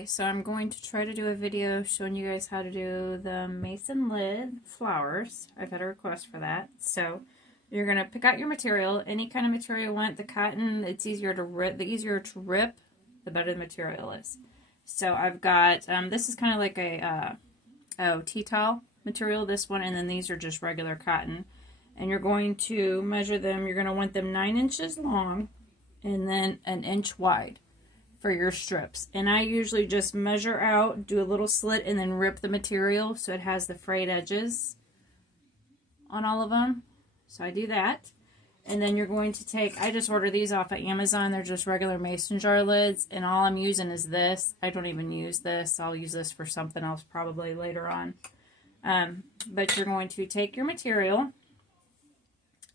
Okay, so I'm going to try to do a video showing you guys how to do the mason lid flowers. I've had a request for that. So you're going to pick out your material, any kind of material you want. The cotton, it's easier to rip. The easier to rip, the better the material is. So I've got, this is kind of like a tea towel material, this one, and then these are just regular cotton. And you're going to measure them. You're going to want them 9 inches long and then an inch wide for your strips. And I usually just measure out, do a little slit, and then rip the material so it has the frayed edges on all of them. So I do that. And then you're going to take, I just order these off of Amazon. They're just regular mason jar lids, and all I'm using is this. I don't even use this. I'll use this for something else probably later on. But you're going to take your material.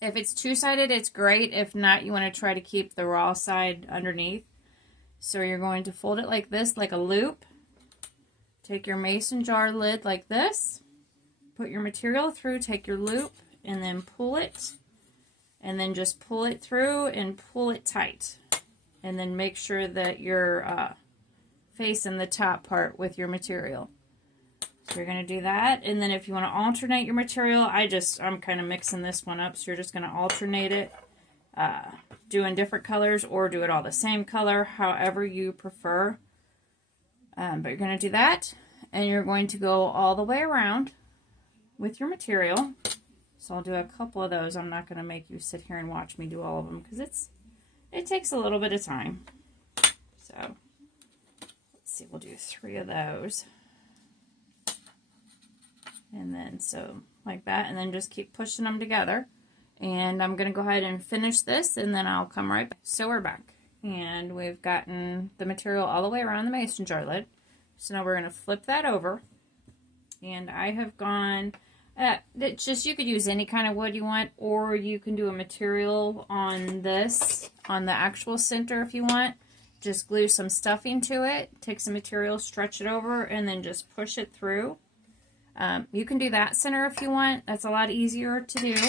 If it's two-sided, it's great. If not, you want to try to keep the raw side underneath. So you're going to fold it like this, like a loop. Take your mason jar lid like this. Put your material through, take your loop, and then pull it. And then just pull it through and pull it tight. And then make sure that you're facing the top part with your material. So you're going to do that. And then if you want to alternate your material, I'm kind of mixing this one up. So you're just going to alternate it. Doing different colors or do it all the same color, however you prefer. But you're going to do that, and you're going to go all the way around with your material. So I'll do a couple of those. I'm not going to make you sit here and watch me do all of them because it takes a little bit of time. So let's see, we'll do 3 of those. And then so like that, and then just keep pushing them together. And I'm going to go ahead and finish this, and then I'll come right back. So we're back, and we've gotten the material all the way around the mason jar lid. So now we're going to flip that over, and I have gone, it's just, you could use any kind of wood you want, or you can do a material on this, on the actual center if you want. Just glue some stuffing to it, take some material, stretch it over, and then just push it through. You can do that center if you want. That's a lot easier to do.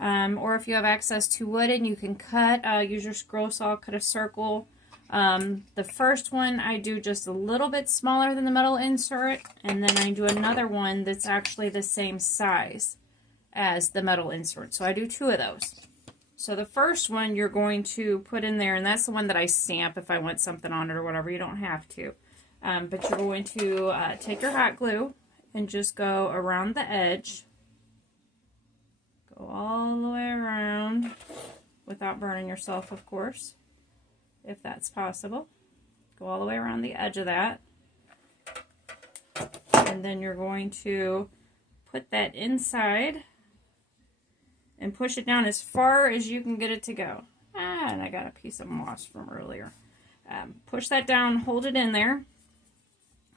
Or if you have access to wooden, you can cut, use your scroll saw, cut a circle. The first one I do just a little bit smaller than the metal insert, and then I do another one that's actually the same size as the metal insert. So I do 2 of those. So the first one you're going to put in there, and that's the one that I stamp if I want something on it or whatever. You don't have to. But you're going to take your hot glue and just go around the edge. Go all the way around without burning yourself, of course, if that's possible. Go all the way around the edge of that. And then you're going to put that inside and push it down as far as you can get it to go. And I got a piece of moss from earlier. Push that down, hold it in there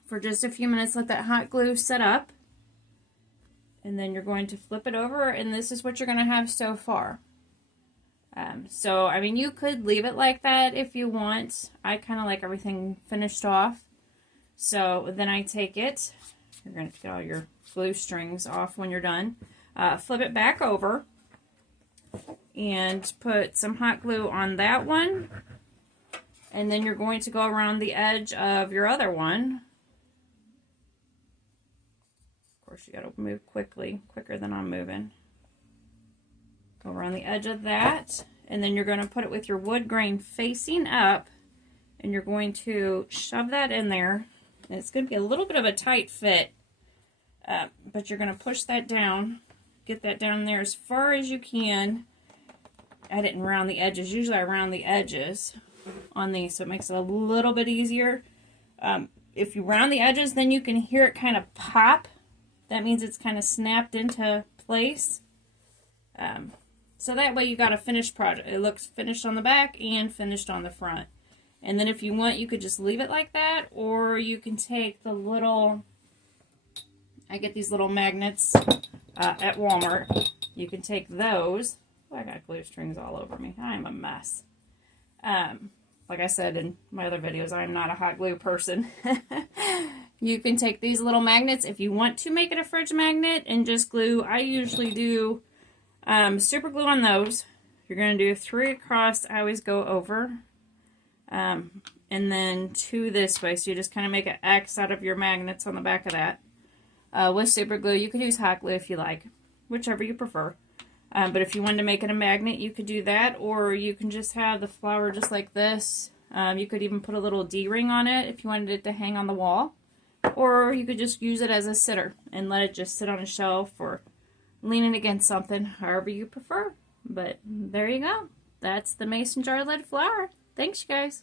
for just a few minutes, let that hot glue set up. And then you're going to flip it over, and this is what you're going to have so far. So, I mean, you could leave it like that if you want. I kind of like everything finished off. So then I take it. You're going to get all your glue strings off when you're done. Flip it back over and put some hot glue on that one. And then you're going to go around the edge of your other one. Of course, you got to move quicker than I'm moving. Go around the edge of that, and then you're going to put it with your wood grain facing up, and you're going to shove that in there. And it's going to be a little bit of a tight fit, but you're going to push that down, get that down there as far as you can. I didn't round the edges. Usually I round the edges on these, so it makes it a little bit easier. If you round the edges, then you can hear it kind of pop. That means it's kind of snapped into place. So that way you got a finished project. It looks finished on the back and finished on the front. And then if you want, you could just leave it like that, or you can take the little, I get these little magnets at Walmart. You can take those. Oh, I got glue strings all over me. I'm a mess. Like I said in my other videos, I'm not a hot glue person. You can take these little magnets if you want to make it a fridge magnet and just glue. I usually do super glue on those. You're going to do 3 across. I always go over. and then 2 this way. So you just kind of make an X out of your magnets on the back of that. With super glue, you could use hot glue if you like, whichever you prefer. But if you wanted to make it a magnet, you could do that, or you can just have the flower just like this. You could even put a little D-ring on it if you wanted it to hang on the wall. Or you could just use it as a sitter and let it just sit on a shelf or leaning against something, however you prefer. But there you go. That's the mason jar lid flower. Thanks, you guys.